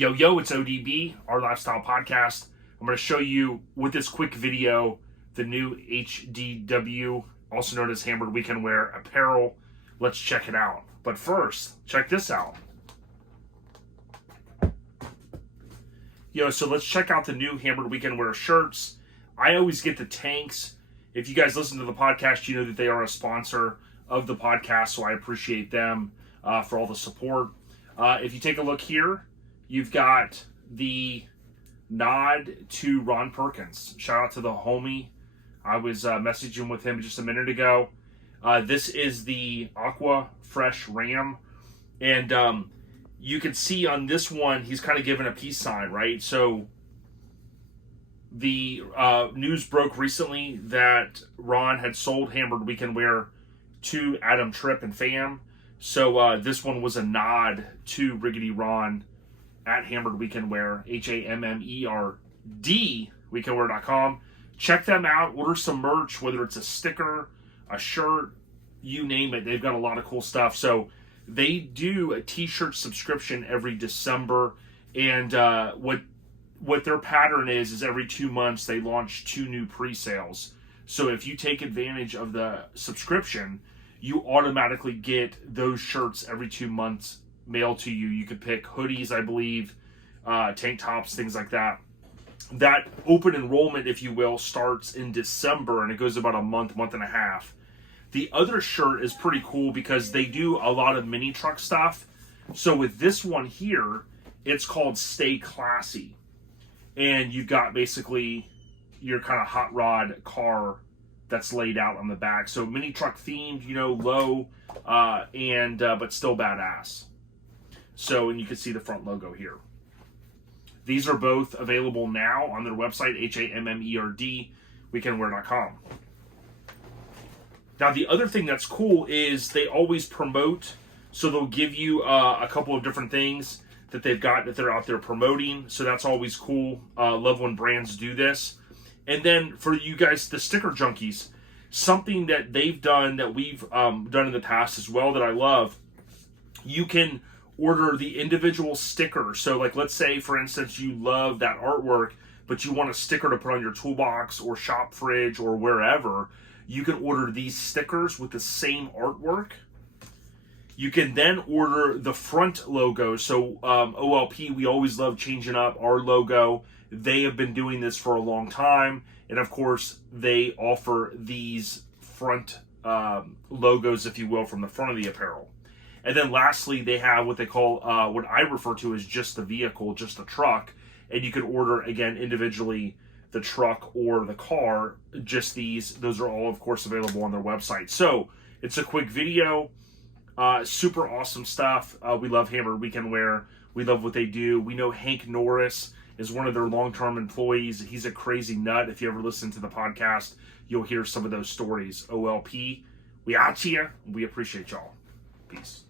Yo, yo, it's ODB, our lifestyle podcast. I'm going to show you with this quick video the new HDW, also known as Hammered Weekend Wear apparel. Let's check it out. But first, check this out. Yo, so let's check out the new Hammered Weekend Wear shirts. I always get the tanks. If you guys listen to the podcast, you know that they are a sponsor of the podcast, so I appreciate them for all the support. If you take a look here, you've got the nod to Ron Perkins. Shout out to the homie. I was messaging with him just a minute ago. This is the Aqua Fresh Ram. And you can see on this one, he's kind of given a peace sign, right? So the news broke recently that Ron had sold Hammered Weekend Wear to Adam Tripp and fam. So this one was a nod to Riggedy Ron at Hammered Weekend Wear, HAMMERD, weekendwear.com. Check them out. Order some merch, whether it's a sticker, a shirt, you name it. They've got a lot of cool stuff. So they do a t-shirt subscription every December. And what their pattern is every 2 months they launch 2 new pre-sales. So if you take advantage of the subscription, you automatically get those shirts every 2 months mailed to you. You could pick hoodies, I believe, tank tops, things like that. That open enrollment, if you will, starts in December and it goes about a month and a half. The other shirt is pretty cool because they do a lot of mini truck stuff. So with this one here, it's called Stay Classy. And you've got basically your kind of hot rod car that's laid out on the back. So mini truck themed, you know, low, but still badass. So, and you can see the front logo here. These are both available now on their website, HAMMERD, weekendwear.com. Now, the other thing that's cool is they always promote, so they'll give you a couple of different things that they've got that they're out there promoting. So that's always cool. Love when brands do this. And then for you guys, the sticker junkies, something that they've done that we've done in the past as well that I love, you can order the individual sticker. So like, let's say for instance, you love that artwork, but you want a sticker to put on your toolbox or shop fridge or wherever, you can order these stickers with the same artwork. You can then order the front logo. So OLP, we always love changing up our logo. They have been doing this for a long time. And of course, they offer these front logos, if you will, from the front of the apparel. And then lastly, they have what they call, what I refer to as just the vehicle, just the truck. And you can order, again, individually the truck or the car, just these. Those are all, of course, available on their website. So it's a quick video. Super awesome stuff. We love Hammered Weekend Wear. We love what they do. We know Hank Norris is one of their long-term employees. He's a crazy nut. If you ever listen to the podcast, you'll hear some of those stories. OLP, we out here. We appreciate y'all. Peace.